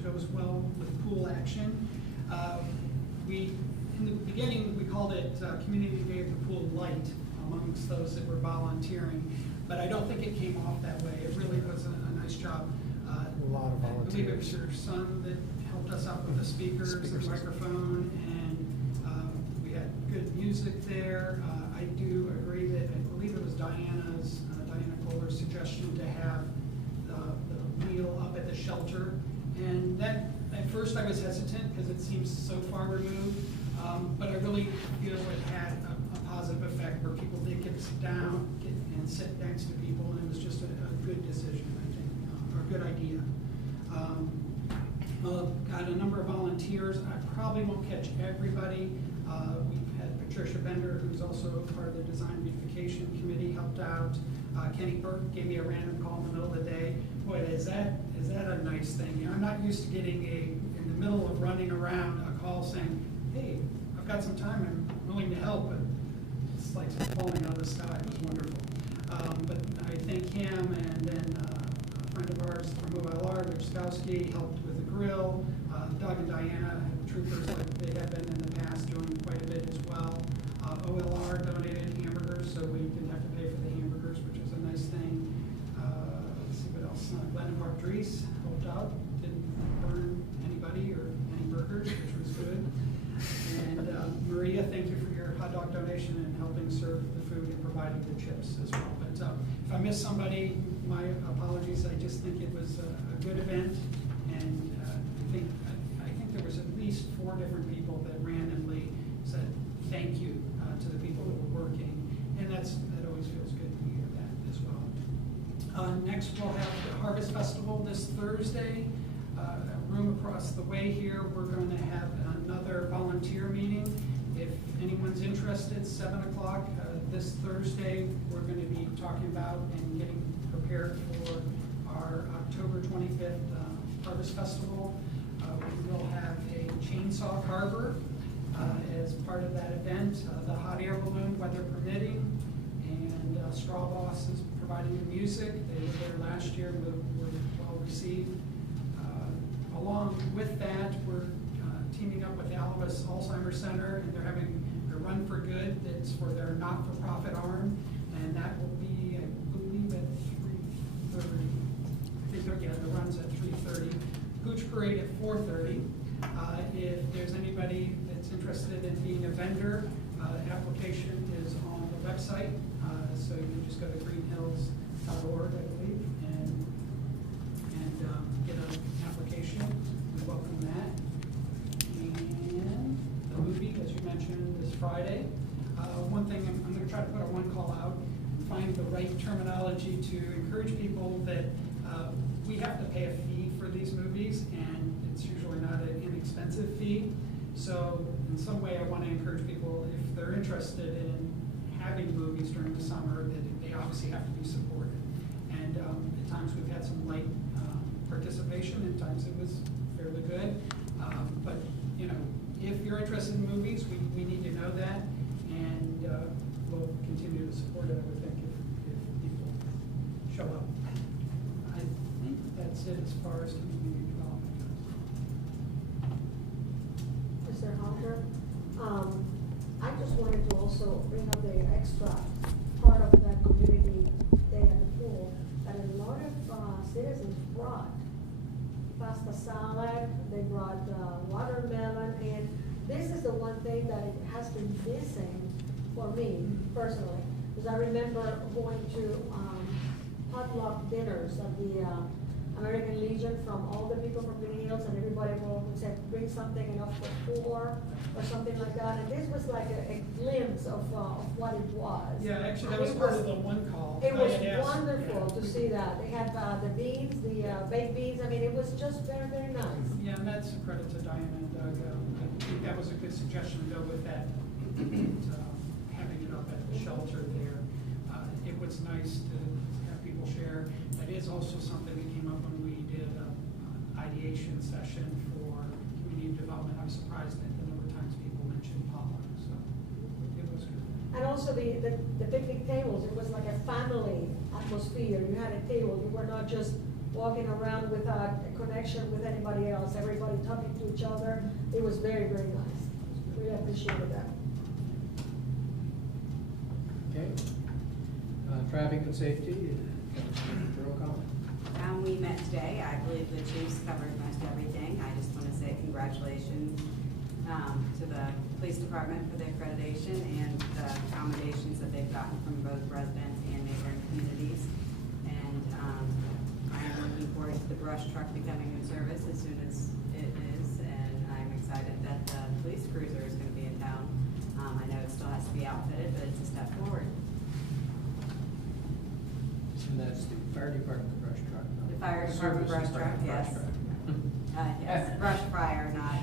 which goes well with pool action. In the beginning, we called it Community Day of the Pool Light amongst those that were volunteering, but I don't think it came off that way. It really was a nice job. A lot of volunteers. I believe it was your son that helped us out with the speakers and microphone, and we had good music there. I do agree that I believe it was Diana Kohler's suggestion to have the wheel up at the shelter, and that at first I was hesitant because it seems so far removed, but I really feel it had a positive effect where people did get to sit down and sit next to people, and it was just a good decision, I think, or a good idea. Got a number of volunteers. I probably won't catch everybody. We've had Patricia Bender, who's also part of the Design Beautification Committee, helped out. Kenny Burke gave me a random call in the middle of the day. Boy, is that a nice thing? You know, I'm not used to getting in the middle of running around, a call saying, hey, I've got some time, I'm willing to help, but it's like falling out of the sky. It was wonderful. But I thank him, and then a friend of ours from OLR, Rich Skowski, helped with the grill. Doug and Diana, troopers like they have been in the past, doing quite a bit as well. OLR donated hamburgers, so we didn't have to pay for the hamburgers, which was a nice thing. Let's see what else. Glenn and Mark Dries helped out, didn't burn anybody or any burgers, which was good. And Maria, thank you for your hot dog donation and helping serve the food and providing the chips as well. But if I missed somebody, my apologies. I just think it was a good event, and I think there was at least 4 different people that randomly said thank you to the people that were working, and that always feels good to hear that as well. Next, we'll have the Harvest Festival this Thursday. A room across the way here, we're going to have another volunteer meeting. If anyone's interested, 7 o'clock this Thursday, we're going to be talking about and getting prepared for our October 25th Harvest Festival. We will have a chainsaw carver as part of that event, the hot air balloon, weather permitting, and Straw Boss is providing the music. They were there last year and were well received. Along with that, we're teaming up with the Alois Alzheimer's Center, and they're having a Run for Good that's for their not-for-profit arm, and that will be, I believe, at 3:30. The run's at 3:30. Pooch Parade at 4:30. If there's anybody that's interested in being a vendor, the application is on the website, so you can just go to greenhills.org, I believe, and get an application. We welcome that. And the movie, as you mentioned, is Friday. One thing I'm going to try to put one call out, find the right terminology to encourage people that we have to pay a fee for these movies, and it's usually not an inexpensive fee. So in some way, I want to encourage people, if they're interested in having movies during the summer, that they obviously have to be supported. And at times we've had some light participation, at times it was fairly good. But you know, if you're interested in movies, we need to know that, and we'll continue to support it, I would think, if people show up. I think that's it as far as community development goes. Mr. Hunter, I just wanted to also bring up the extra part of that community day at the pool that a lot of citizens brought pasta salad, they brought watermelon, and this is the one thing that it has been missing for me personally, because I remember going to potluck dinners at the American Legion from all the people from Greenhills, and everybody would say, bring something enough for 4 or something like that. And this was like a glimpse of what it was. Yeah, actually, that was part of the one call. It was wonderful to see that. They had the beans, the baked beans. I mean, it was just very, very nice. Yeah, and that's a credit to Diana and Doug. I think that was a good suggestion to go with that, having it up at the shelter there. It was nice to have people share. That is also something that came up when we did an ideation session for community development. I was surprised at the number of times people mentioned potluck, so it was good. And also the picnic tables, it was like a family atmosphere. You had a table. You were not just walking around without connection with anybody else, everybody talking to each other. It was very, very nice. Really appreciated that. Okay. Traffic and safety, roll call. We met today. I believe the chiefs covered most everything. I just want to say congratulations to the police department for the accreditation and the accommodations that they've gotten from both residents and neighboring communities. And I am looking forward to the brush truck becoming in service as soon as it is. And I'm excited that the police cruiser is going to be in town. I know it still has to be outfitted, but it's a step forward. And that's the fire department brush truck. The fire department Service brush truck, department yes. Yes, brush fryer, not.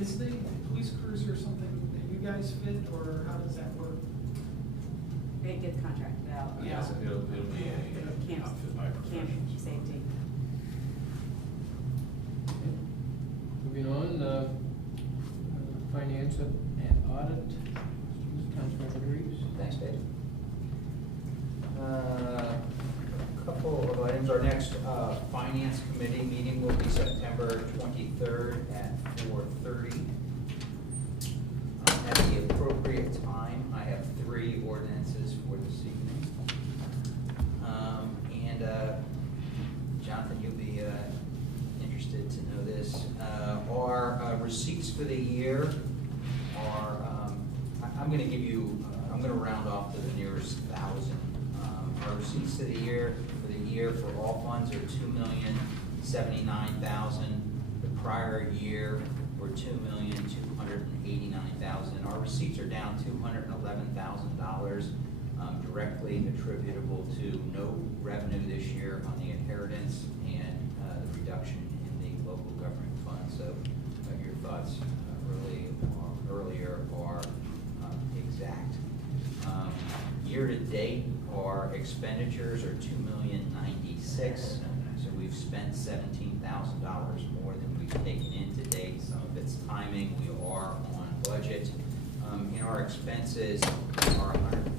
Is the police cruiser something that you guys fit, or how does that work? It gets contracted out. Yeah. It'll be a Camp, outfit by camp professionals. safety. Okay. Moving on, finance and audit, Councilmember Reeves. Thanks, Dave. Couple of items. Our next Finance Committee meeting will be September 23rd at 4:30. At the appropriate time, I have 3 ordinances for this evening. Jonathan, you'll be interested to know this. Our receipts for the year are, I'm going to give you, I'm going to round off to the nearest 1,000. Our receipts for the year for all funds are $2,079,000. The prior year were $2,289,000. Our receipts are down $211,000, directly attributable to no revenue this year on the inheritance and the reduction in the local government fund. So your thoughts earlier are exact. Year to date, our expenditures are $2,096,000. So we've spent $17,000 more than we've taken in to date. Some of it's timing. We are on budget. And our expenses are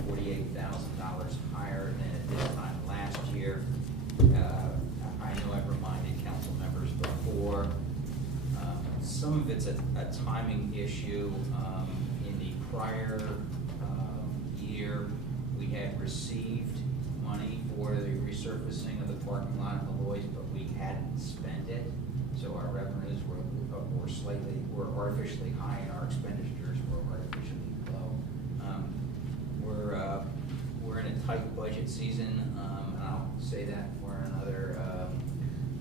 $148,000 higher than at this time last year. I know I've reminded council members before. Some of it's a timing issue. In the prior year, we had received money for the resurfacing of the parking lot at Malloy's, but we hadn't spent it. So our revenues were artificially high and our expenditures were artificially low. We're in a tight budget season, and I'll say that for another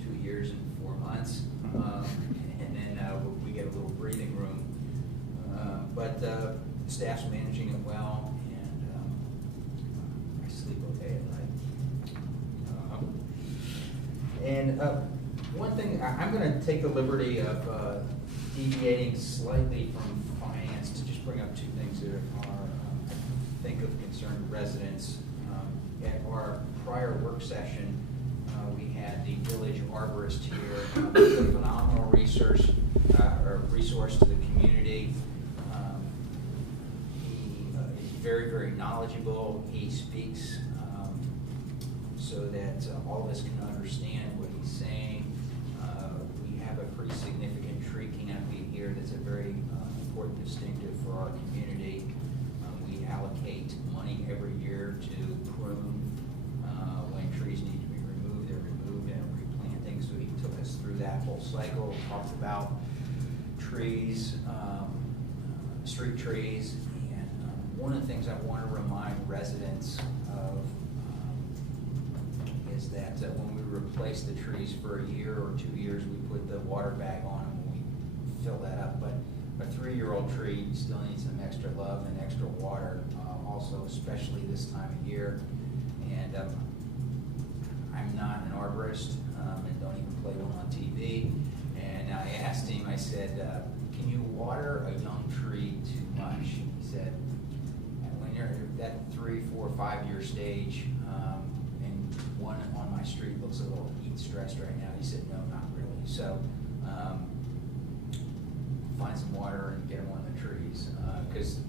2 years and 4 months. And then we get a little breathing room. But staff's managing it well, and I sleep okay at night. One thing, I'm going to take the liberty of deviating slightly from finance to just bring up 2 things that are, I think, of concern to residents. At our prior work session, we had the village arborist here, a phenomenal resource to the community. He is very, very knowledgeable. He speaks so that all of us can understand what he's saying. We have a pretty significant tree canopy here that's a very important distinctive for our community. We allocate money every year to prune. When trees need to be removed, they're removed, and replanting. So he took us through that whole cycle, talked about trees, street trees, and one of the things I want to remind residents of is that when we replace the trees for a year or 2 years, we put the water bag on them and we fill that up. But a 3-year-old tree still needs some extra love and extra water, also, especially this time of year. And I'm not an arborist and don't even play one on TV. And I asked him, I said, can you water a young tree too much? He said, when you're at that 3, 4, 5-year stage, and one on my street looks a little heat stressed right now, he said, no, not really. So find some water and get them on the trees, because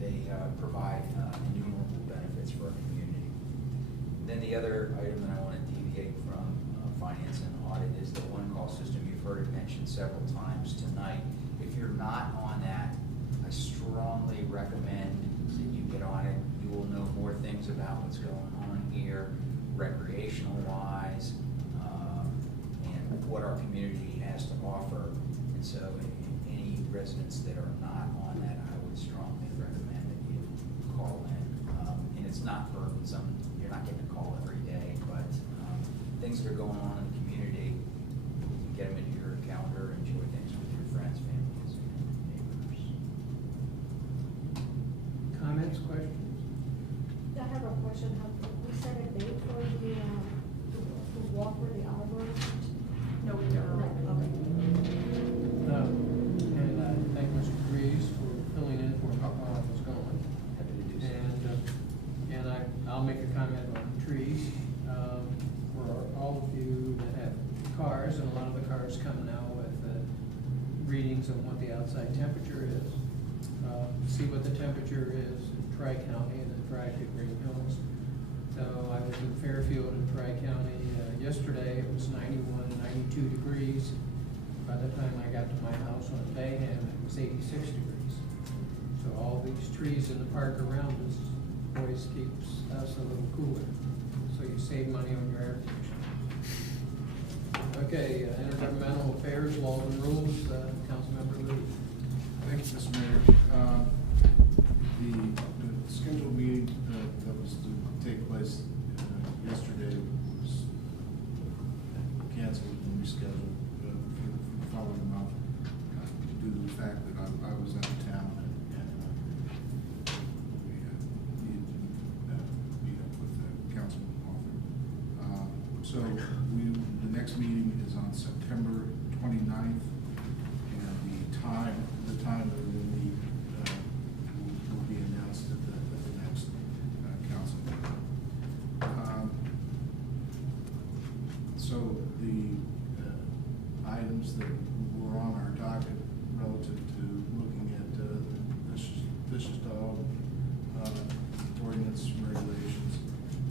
they provide innumerable benefits for our community. Then the other item that I want to deviate from finance several times tonight. If you're not on that, I strongly recommend that you get on it. You will know more things about what's going on here, recreational wise, and what our community has to offer. And so any residents that are not on that, I would strongly recommend that you call in. And it's not burdensome. You're not getting a call every day, but things that are going on in the community, you can get them into your calendar and enjoy things with your friends, families, and neighbors. Comments, questions? I have a question. Have we set a date for the, to walk with the arbor? No, we No, don't. okay. And I thank Mr. Reeves for filling in for how I was going. Happy to do so. And I'll make a comment on trees. For all of you that have cars, and a lot of the cars come now with readings of what the outside temperature is. See what the temperature is in Tri-County and then drive to Greenhills. So I was in Fairfield in Tri-County yesterday. It was 91, 92 degrees. By the time I got to my house on Bayham, it was 86 degrees. So all these trees in the park around us always keeps us a little cooler. So you save money on your air conditioning. Okay, intergovernmental affairs, laws and rules, Councilmember Lee. Thank you, Mr. Mayor. The scheduled meeting that was to take place yesterday was canceled and rescheduled for the following month due to the fact that I was out of town and we needed to meet up with Councilman Hawthorne. So the next meeting is on September 29th, and the time that we will meet will be announced at the next council meeting. So the items that were on our docket relative to looking at vicious dog ordinance regulations,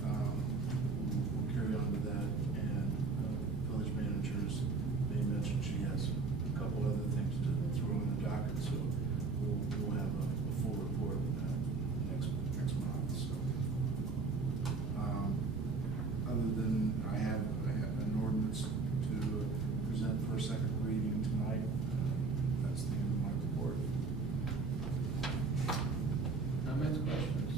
we'll carry on with that. And village managers, they mentioned she has a couple other things to throw in the docket, so we'll have a full report next month. So other than I have an ordinance to present for a second reading tonight, that's the end of my report. Comments, questions?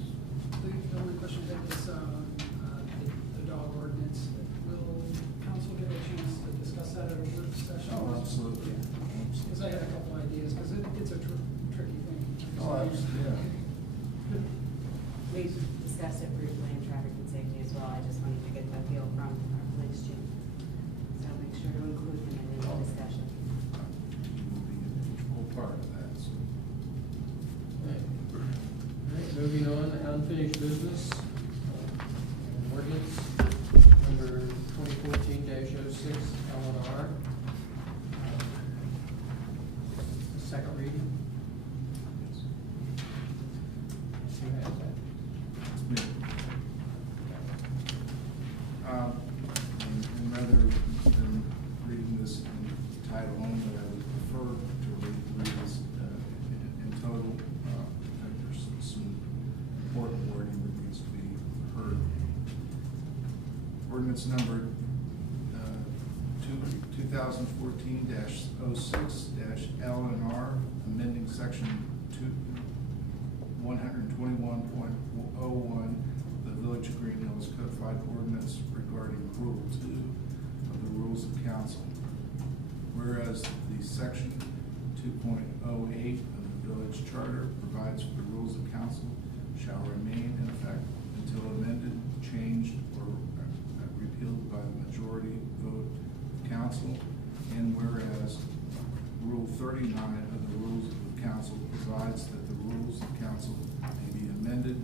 The only question I have is, the dog ordinance. Will council get a chance to discuss that at a work session? Oh, absolutely. Because I had a couple ideas, because it's a tricky thing. Oh, yeah. We discussed it briefly in traffic and safety as well. I just wanted to get that feel from our police chief. So I'll make sure to include him in the discussion. Will be an integral part of that, so. All right, moving on, unfinished business. Ordinance number 2014-06, L&R. Second reading. Who has that? It's me. And rather than reading this in title only, I would prefer to read this in total. I think there's some important wording that needs to be heard. Ordinance number 2014-06-L&R, amending section 121.01, the Village of Greenhills Codified Ordinance regarding Rule 2 of the Rules of Council. Whereas the section 2.08 of the Village Charter provides for the rules of council shall remain in effect until amended, changed, or repealed by the majority vote of council. And whereas Rule 39 of the Rules of Council provides that the rules of council may be amended,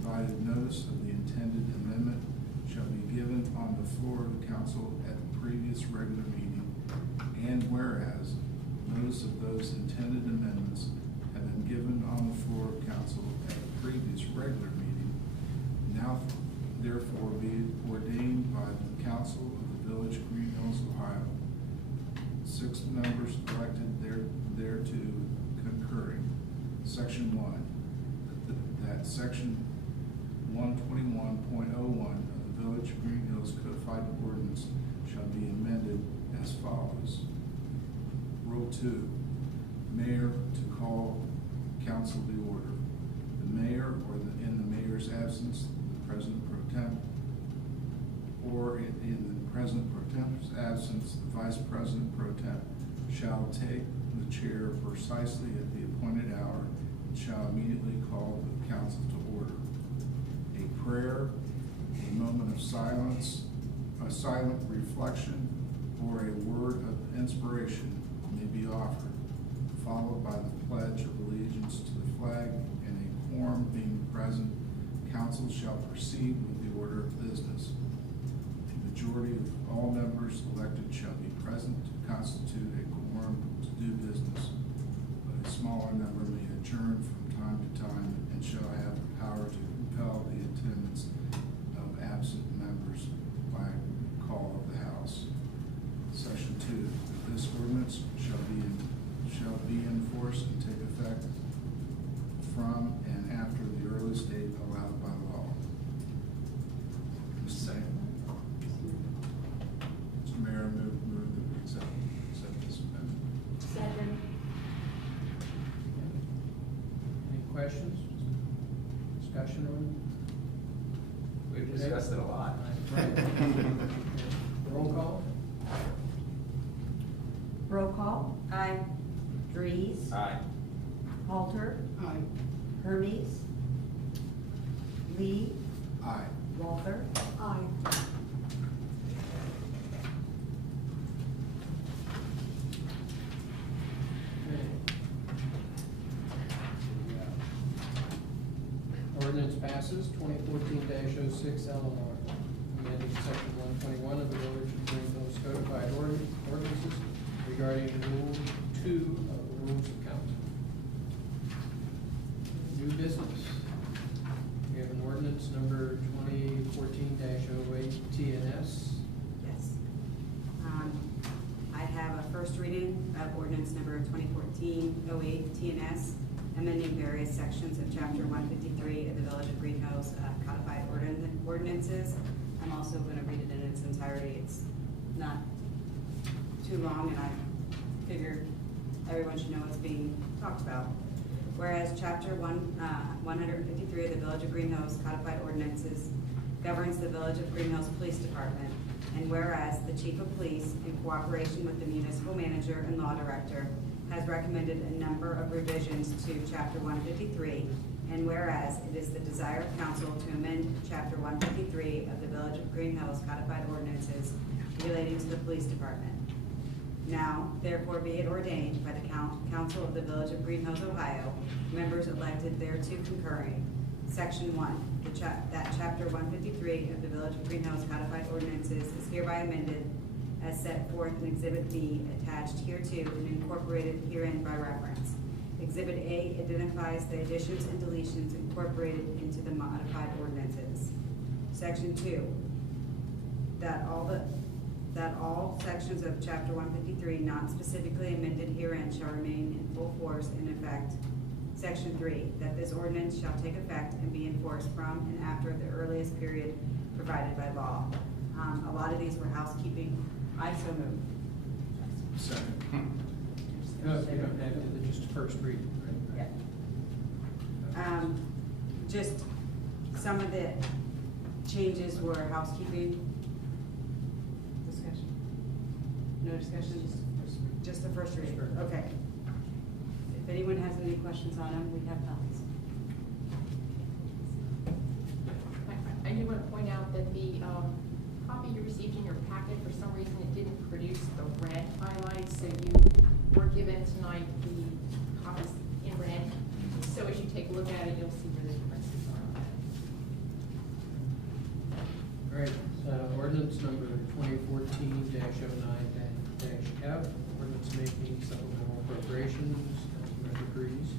provided notice of the intended amendment shall be given on the floor of the council at the previous regular meeting. And whereas notice of those intended amendments have been given on the floor of council at the previous regular meeting, now therefore be ordained by the council of the Village of Greenhills, Ohio. 6 members elected thereto concurring. Section 1, that Section 121.01 of the Village of Greenhills Codified Ordinance shall be amended as follows. Rule 2, Mayor to call council to order. The mayor, or in the mayor's absence, the President Pro Tem, or in the President Pro Tem's absence, the Vice President Pro Tem shall take the chair precisely at the appointed hour and shall immediately call the council to order. A prayer, a moment of silence, a silent reflection, or a word of inspiration may be offered, followed by the pledge of allegiance to the flag, and a quorum being present, council shall proceed with the order of business. A majority of all members elected shall be present to constitute a quorum to do business, but a smaller number may adjourn from time to time and shall have the power to compel the attendance of absent members by call of the House. Section 2, this ordinance shall be enforced and take effect from and after the earliest date allowed by law. Second. Mr. Mayor, I move that we accept this amendment. Second. Any questions? Discussion on We've discussed it a lot. it? Roll call? Roll call. Aye. Dries. Aye. Halter. Aye. Hermes. Lee. Aye. Walther. Aye. Ordinance passes 2014-06 Eleanor. Amending section 121 of the Village of Greenhills Codified Ordinances regarding Rule 2 of the Rules of Council. New business. We have an ordinance number 2014-08 TNS. Yes. I have a first reading of ordinance number 2014-08 TNS, amending various sections of chapter 153 of the Village of Greenhills codified ordinances. I'm also going to read it in its entirety. It's not too long, and I figured everyone should know what's being talked about. Whereas chapter 153 of the Village of Greenhills codified ordinances governs the Village of Greenhills Police Department, and whereas the Chief of Police, in cooperation with the municipal manager and law director, has recommended a number of revisions to chapter 153, and whereas it is the desire of council to amend chapter 153 of the Village of Greenhills codified ordinances relating to the police department. Now, therefore be it ordained by the council of the Village of Greenhills, Ohio, members elected thereto concurring. Section 1, that chapter 153 of the Village of Greenhills codified ordinances is hereby amended as set forth in Exhibit B attached hereto and incorporated herein by reference. Exhibit A identifies the additions and deletions incorporated into the modified ordinances. Section 2, that all sections of chapter 153 not specifically amended herein shall remain in full force and effect. Section 3, that this ordinance shall take effect and be enforced from and after the earliest period provided by law. A lot of these were housekeeping. I so move. Second. No, you don't have to, just first reading, right? Yeah. Just some of the changes were housekeeping. Discussion? No discussion? Just the first reading? Okay. If anyone has any questions on them, we have thoughts. I do want to point out that the copy you received in your packet, for some reason it didn't produce the red highlights, so you were given tonight the copies in red. So as you take a look at it, you'll see where the differences are. All right, ordinance number 2014-09-F, ordinance making supplemental appropriations. Councilmember Breeze.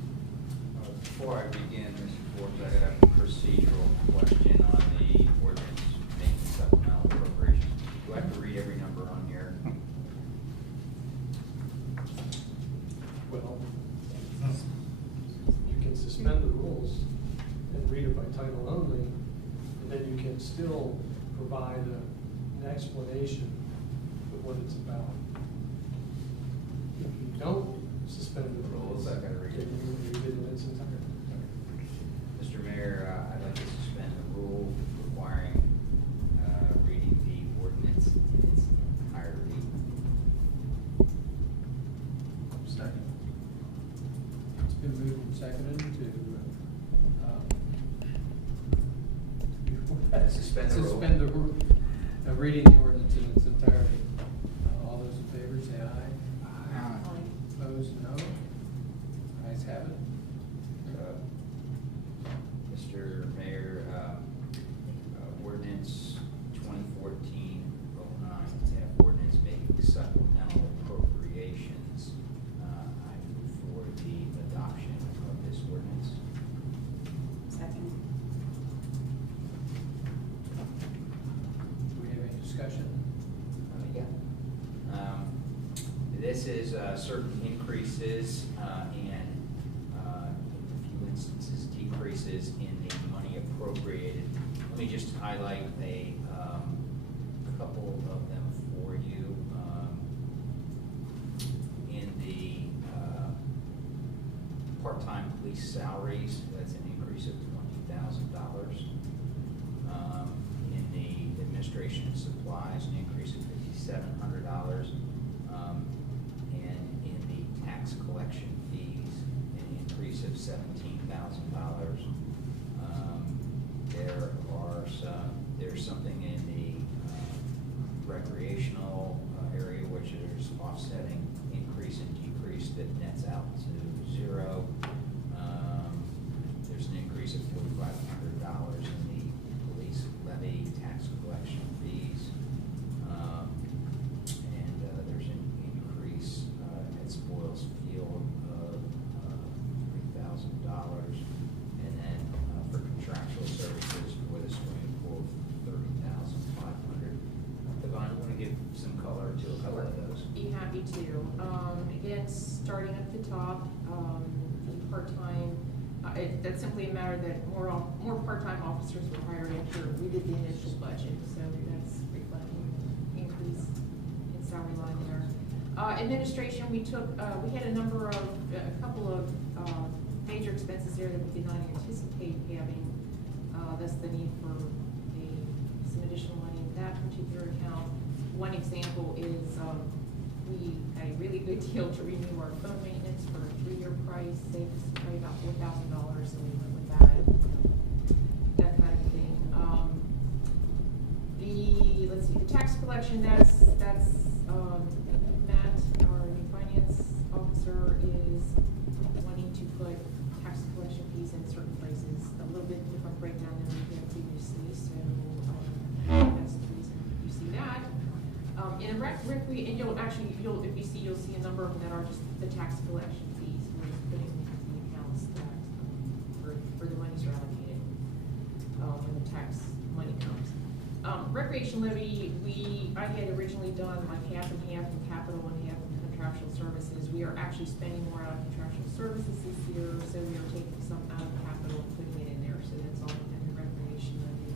Before I begin, Mr. Forbes, I got a procedural question on the ordinance making supplemental appropriations. Do I have to read every number on here? still provide an explanation of what it's about. If you don't suspend the rules, I gotta read it. then you read it in its entirety. Mr. Mayor, I'd like to suspend the rule requiring reading the ordinance in its entirety. Second. It's been moved and seconded to, Suspend the rule. Suspend the rule, reading the ordinance in its entirety. All those in favor say aye. Aye. Opposed, no. Ayes have it. Mr. Mayor, ordinance 2014-09, ordinance making supplemental appropriations. I move for the adoption of this ordinance. Second. Do we have any discussion? Yeah. This is certain increases and in a few instances decreases in the money appropriated. Let me just highlight a couple of them for you. In the part-time police salaries, that's an increase of $20,000. In the administration and supplies, an increase of $5,700. And in the tax collection fees, an increase of $17,000. There's something in the recreational area which there's offsetting increase and decrease that nets out to zero. There's an increase of $4,500 in the police levy tax collection fees. And there's an increase at Spoils Field of $3,000. And then for contractual services for the swimming pool, $30,500. Devon, you want to give some color to a couple of those? Be happy to. Again, starting at the top, the part-time, that's simply a matter that more part-time officers were hired after we did the initial budget, so that's reflecting increase in salary line there. Administration, we had a couple of major expenses there that we did not anticipate having. That's the need for some additional money in that particular account. One example is we had a really good deal to renew our phone maintenance for a 3-year price, saved us probably about $4,000, so we went with that kind of thing. Let's see, the tax collection, that's Matt, our new finance officer, is wanting to put tax collection fees in certain places, a little bit different breakdown than we had previously, so that's the reason you see that. In a and you'll see a number of them that are just the tax collection fees, we're putting into the accounts that, where the monies are allocated, when the tax money comes. Recreation levy, I had originally done like half and half in capital and half in contractual services. We are actually spending more on contractual services this year, so we are taking some out of capital and putting it in there, so that's all in the recreation levy.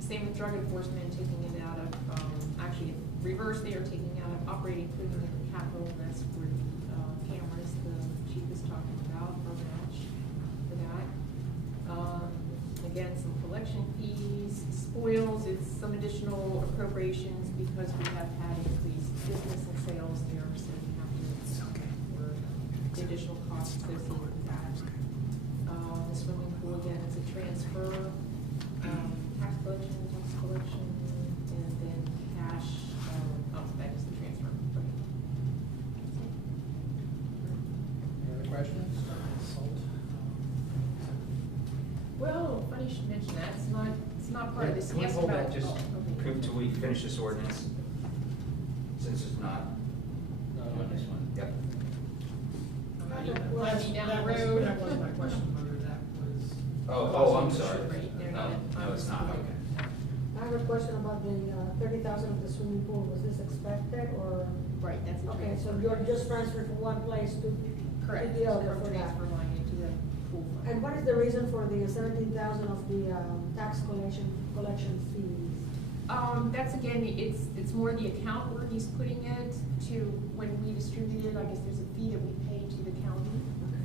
Same with drug enforcement, taking it out of, actually reverse, they are taking out of operating, putting it in capital, and that's for cameras the chief was talking about, or match for that. Again, some collection fees, spoils, it's some additional appropriations because we have had increased business and sales there, so we have to, for the additional costs associated with that. The swimming pool, again, it's a transfer, tax collection, and then cash, that is the transfer. Any other questions? Well, funny you should mention that, it's not part of this. Can we Yes, hold about- that just okay. until we finish this ordinance? Since it's not on this one. Yep. Levy down the That road. was my question, whether that was. Oh, I'm sorry. Right, they're No, not- no, it's not, okay. I have a question about the 30,000 of the swimming pool. Was this expected or? Right, that's a Okay, so transfer. you're just transferring from one place to Correct. the other From for that? transfer line into the pool fund. And what is the reason for the 17,000 of the tax collection fees? That's again, it's more the account where he's putting it to, when we distribute it, I guess there's a fee that we pay to the county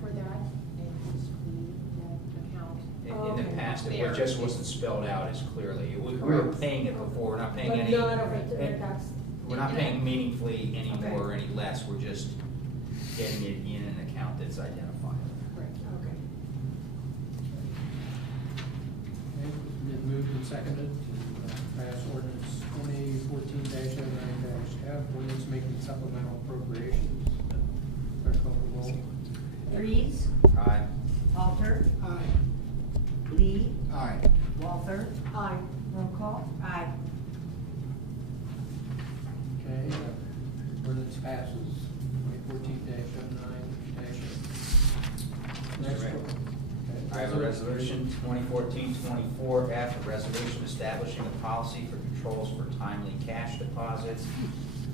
for that, and he's cleaning that account. In the Okay. past, it There. just wasn't spelled out as clearly. We were paying it before, we're not paying But any. none of it tax. We're not paying meaningfully any Okay. more or any less, we're just getting it in an account that's identifiable. Right. Okay. Okay, been moved and seconded to pass ordinance 2014-09-F, ordinance making supplemental appropriations. Clerk call the roll. Dries, Aye. Halter, Aye. Lee, Aye. Walther, Aye. roll call. Aye. Okay, ordinance passes, 2014-09-F. Next Correct. one. Okay. I have a resolution, 2014-24F, a resolution establishing a policy for controls for timely cash deposits.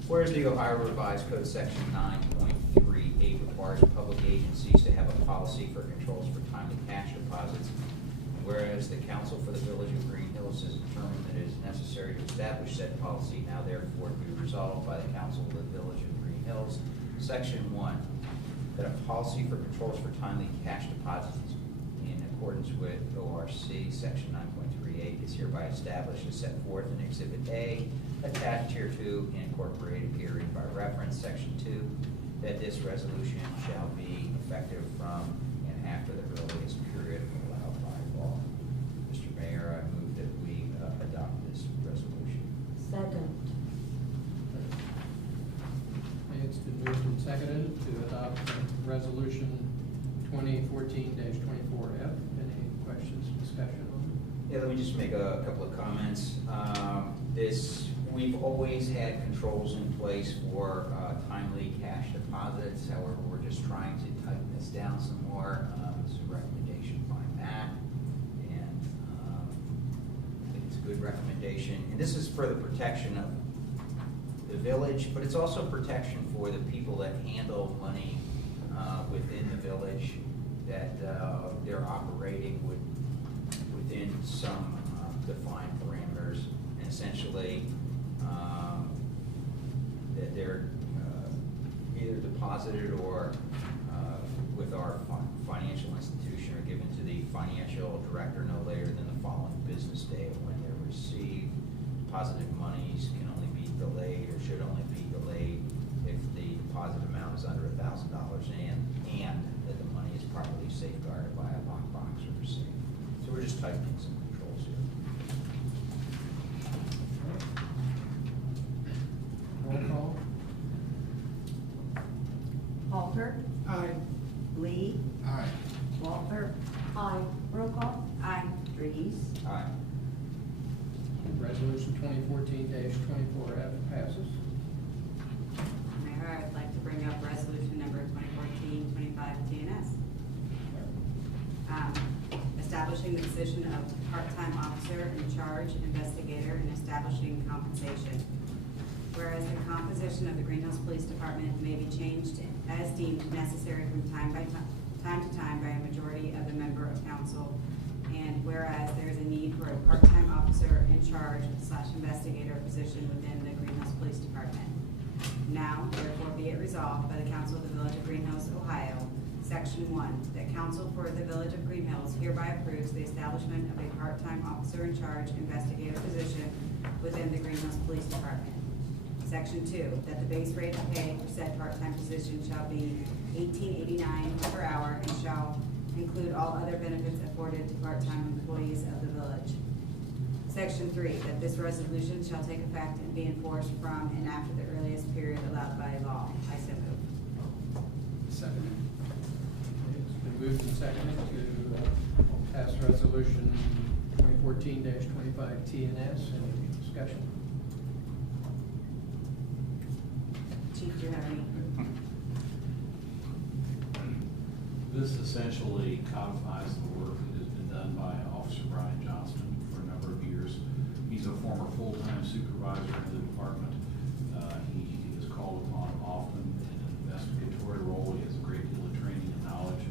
Whereas the Ohio Revised Code Section 9.38 requires public agencies to have a policy for controls for timely cash deposits. And whereas the Council for the Village of Greenhills has determined that it is necessary to establish said policy, now therefore be resolved by the Council of the Village of Greenhills, Section 1, that a policy for controls for timely cash deposits in accordance with ORC Section 9.38 is hereby established as set forth in Exhibit A, attached hereto and incorporated herein by reference. Section 2, that this resolution shall be effective from and after the earliest period allowed by law. Mr. Mayor, I move that we adopt this resolution. Second. Okay, it's been moved and seconded to adopt resolution 2014-24F. Any questions, discussion on Yeah, let me just make a couple of comments. We've always had controls in place for timely cash deposits. However, we're just trying to tighten this down some more. This is a recommendation by Matt, and I think it's a good recommendation. And this is for the protection of the village, but it's also protection for the people that handle money within the village, that they're operating within some defined parameters, and essentially that they're either deposited or with our financial institution or given to the financial director no later than the following business day of when they're received. Deposited monies can only be delayed or should only be delayed if the deposit amount is under $1,000 and that the money is properly safeguarded by a lockbox or a safe. So we're just tightening some controls here. Roll call. Halter, Aye. Lee, Aye. Walther, Aye. roll call. Aye. Dries, Aye. Resolution 2014-24F passes. Mayor, I'd like to bring up resolution number 2014-25 TNS. Establishing the position of part-time officer in charge investigator and establishing compensation. Whereas the composition of the Greenhills Police Department may be changed as deemed necessary from time to time by a majority of the member of council. And whereas there is a need for a part-time officer in charge / investigator position within the Greenhills Police Department. Now, therefore, be it resolved by the Council of the Village of Greenhills, Ohio, Section 1, that Council for the Village of Greenhills hereby approves the establishment of a part-time officer in charge investigator position within the Greenhills Police Department. Section 2, that the base rate of pay for said part-time position shall be $18.89 per hour and shall include all other benefits afforded to part-time employees of the village. Section 3, that this resolution shall take effect and be enforced from and after the earliest period allowed by law. I so move. Second. It's been moved and seconded to pass resolution 2014-25 TNS. Any discussion? Chief, do you have any? This essentially codifies the work that has been done by Officer Brian Johnston for a number of years. He's a former full-time supervisor in the department. He is called upon often in an investigatory role. He has a great deal of training and knowledge.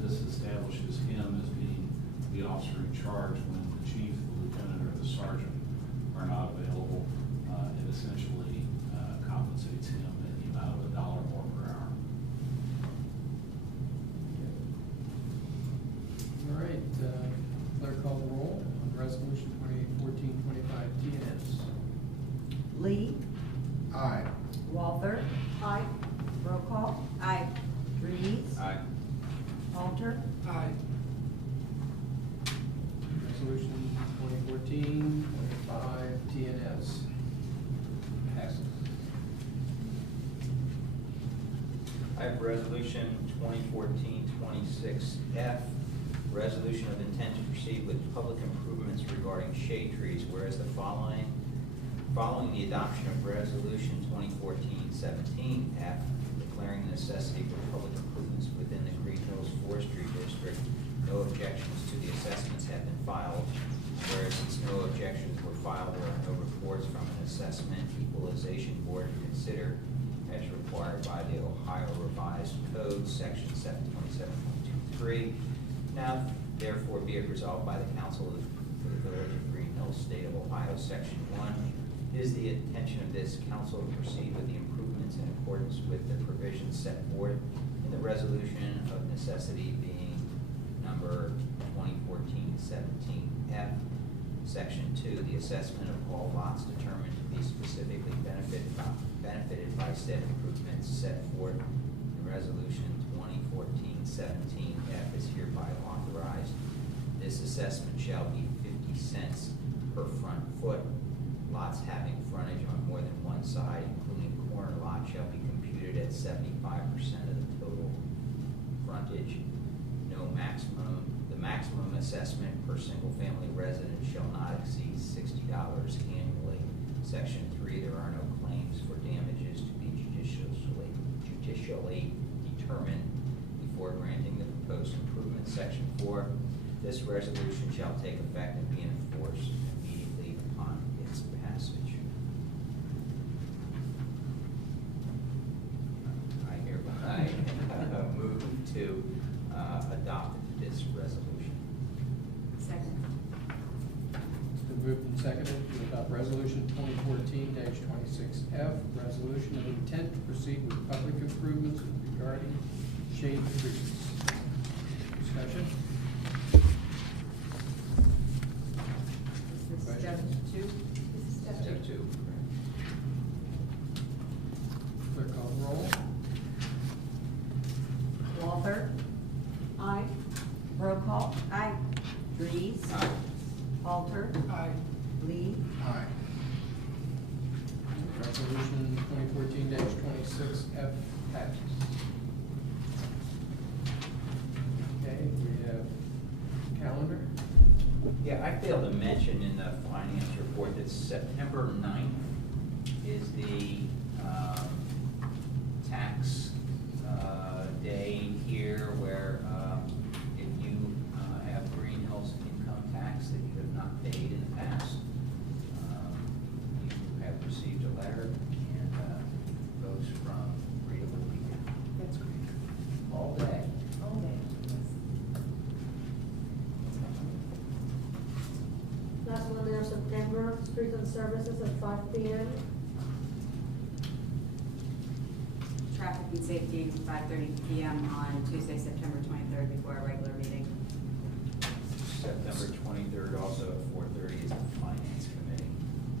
This establishes Aye. Walther, Aye. roll call. Aye. Reeves, Aye. Halter, Aye. Resolution 2014-25 TNS passes. I have resolution 2014-26F, resolution of intent to proceed with public improvements regarding shade trees, whereas the following the adoption of resolution 2014-17F, declaring the necessity for public improvements within the Greenhills Forestry District, no objections to the assessments have been filed, whereas since no objections were filed, there are no reports from an assessment equalization board to consider as required by the Ohio Revised Code, section 727.23. Now, therefore, be it resolved by the Council of the Village of Greenhills, State of Ohio, section 1, it is the intention of this council to proceed with the improvements in accordance with the provisions set forth in the resolution of necessity being number 2014-17F. Section 2, the assessment of all lots determined to be specifically benefited by said improvements set forth in resolution 2014-17F is hereby authorized. This assessment shall be 50 cents per front foot. Lots having frontage on more than one side, including corner lot, shall be computed at 75% of the total frontage. The maximum assessment per single-family resident shall not exceed $60 annually. Section 3, there are no claims for damages to be judicially determined before granting the proposed improvement. Section 4, this resolution shall take effect and be enforced immediately upon its passage. I hereby move to adopt this resolution. Second. It's been moved and seconded to adopt resolution 2014-26F, resolution of intent to proceed with public improvements regarding shade trees. Discussion? This is step Questions? 2. This is step Step 2. Clerk call the roll. Walther, Aye. roll call. Aye. Reeves, Aye. Halter, Aye. Lee, Aye. Resolution 2014-26F passes. Okay, we have calendar. Yeah, I failed to mention in the finance report that September 9th is the tax day here where if you have Greenhills income tax that you have not paid in the past, you have received a letter and goes from readable weekend. That's great. All day. All day. Last one there, September, streets and services at 5 p.m. Traffic and safety, 5:30 p.m. on Tuesday, September 23rd, before our regular meeting. September 23rd, also at 4:30 is the finance committee.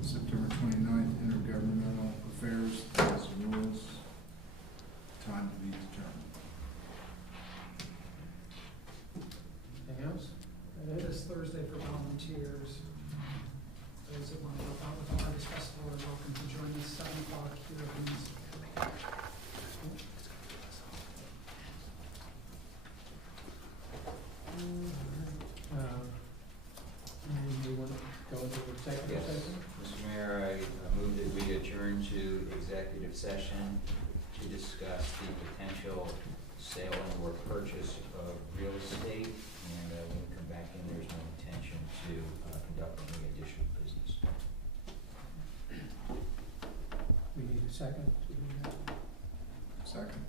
September 29th, intergovernmental affairs, laws and rules, time to be determined. Anything else? That it? This Thursday for volunteers. Those that want to help out with the Harvest Festival are welcome to join us 7 o'clock here at the municipal building. And we want to go into executive Yes, session? Mr. Mayor, I move that we adjourn to executive session to discuss the potential sale or purchase of real estate. And when we come back in, there's no intention to conduct any additional business. We need a second. Second.